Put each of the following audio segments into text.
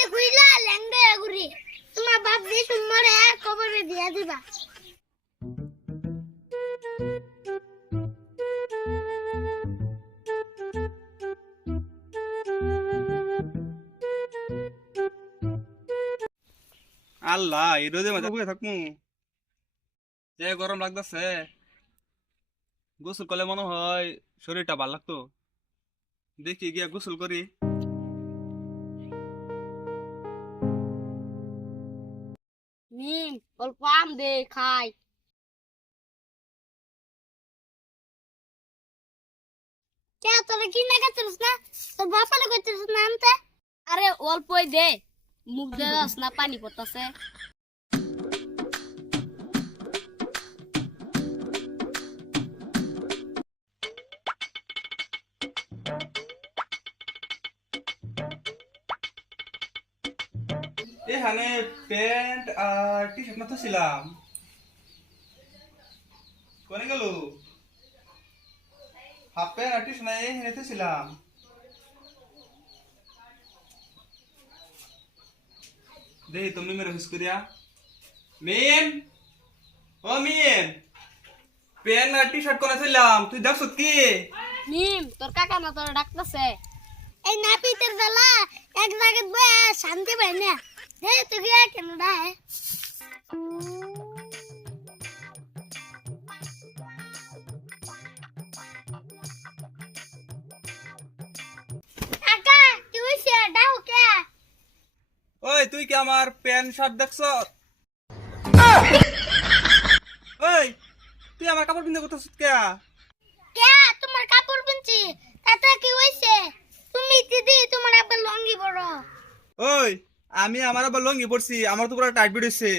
তো কইলা ল্যাংড়া ঘুরি তোমার বাপ যে সুমরে কবরে দিয়া দিবা। আল্লাহ এই রোদে মাঝে বসে থাকমু, যে গরম লাগতেছে। গোসল করলে মনে হয় শরীরটা ভাল লাগতো। দেখি গিয়া গোসল করি। অল্প আম দে খাই। কে তোরা কি না খাচ্ছিস না? তোর বাপালে কইছিস না আনতে? আরে অল্পই দে, মুখ দেওয়াস না পানি পড়তাছে। এখানে প্যান্ট আর টি শার্ট না তো ছিলাম, কোনে গেল? হাফ প্যান্ট আর টি শার্ট না এখানে তো ছিলাম। দেখি তুমি মেরে হুস করিয়া মেন, ও মেন, প্যান্ট আর টি শার্ট কোনে ছিলাম, তুই দেখছ কি? মিম তোর কাকা না তোর ডাকতেছে। এই নাপিতের জ্বালা এক জায়গায় বয়ে শান্তি পাই না। হে তুই কেন ডাহে? কাকা তুই সে ডাও কে? ওই তুই কি আমার প্যান্ট শার্ট দেখছ? ওই তুই আমার কাপড় পিন্ধে করতেছ কে? কে তোমার কাপড় পিনছি তাতে কি হইছে? তুমি দিদি তোমার আবার লঙ্গি বড়। ওই আমি আমার আবার লঙ্গি পড়ছি, আমার তো পুরো টাইট বেড়েছে।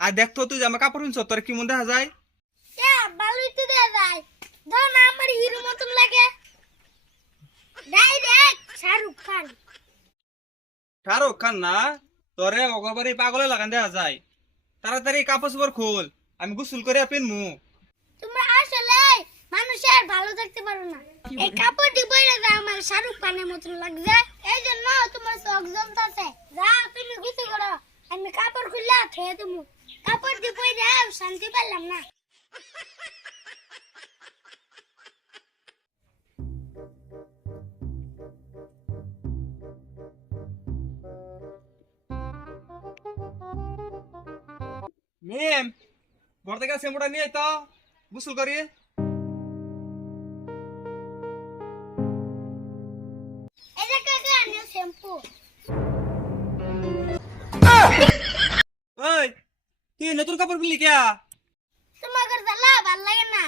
আর দেখতো তুই যে আমার কাপড় পিনছ, তোর কি মন দেখা যায়? কে ভালোই তো দেয়া যায়। দাও না আমার হিরো মতন লাগে। ডাইরেক্ট শাহরুখ খান। শাহরুখ খান না, তোরে অগরবারি পাগলে লাগান দেখা যায়। তাড়াতাড়ি কাপড় চোপড় খোল, আমি গোসল করে পিনমু। তোমরা আসলে মানুষের ভালো থাকতে পারো না। এই কাপড়টি পরে যা আমার শাহরুখ খানের মতন লাগছে, এই জন্য তোমার চোখ জ্বলতাছে। যা তুমি কিছু করো, আমি কাপড় খুললা খেয়ে দেবো। কাপড় দিয়ে পরে শান্তি পেলাম না। মেম, ঘর থেকে শ্যাম্পুটা নিয়ে আয় তো, গোসল করি। এই যে কাকা আনে শ্যাম্পু। ওই তুই নতুন কাপড় কিনলি কে? তোমার জ্বালা ভাল লাগে না।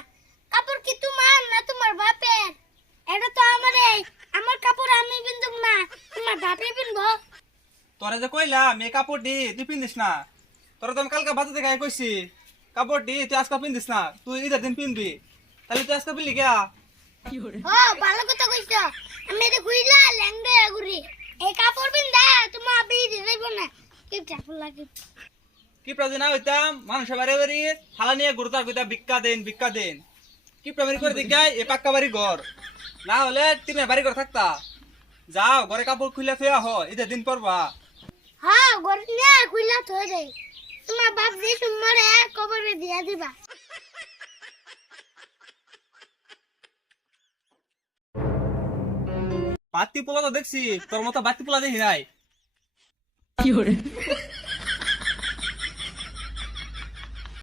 কাপড় কি তোমার না তোমার বাপের? এটা তো আমার কাপড় আমি পিনতুম না, তোমার বাপে পিনবো। তোরা যে কইলাম এই কাপড় দি তুই পিন্দিস না, তোরা তো আমি কালকে বাজার থেকে আইয়া কইছি কাপড় দি তুই আজকে পিন্দিস না, তুই ঈদের দিন পিনবি। তাহলে তুই আজকে পিনলি কে? ও ভালো কথা কইছ। আমি তো কইলা ল্যাংড়া ঘুরি এই কাপড় পিনদা তোমার বিয়ে যাইব না। কি চাপল লাগে। কি প্রয়োজন হইতাম মানুষের বাড়ি বাড়ি হালা নিয়ে ঘুরতার কইতা ভিক্ষা দেন ভিক্ষা দেন। কি প্রেমের করে দেখাই এ পাক্কা বাড়ি ঘর, না হলে তুমি বাড়ি ঘর থাকতা। যাও ঘরে কাপড় খুলে ফেয়া হয় ঈদের দিন পরবা। হ্যাঁ ঘর নিয়ে কইলা থই দেই। তোমার বাপ যে সুমরে কবরে দিয়া দিবা। বাতি পোলা তো দেখছি, তোর মতো বাতি পোলা দেখি নাই।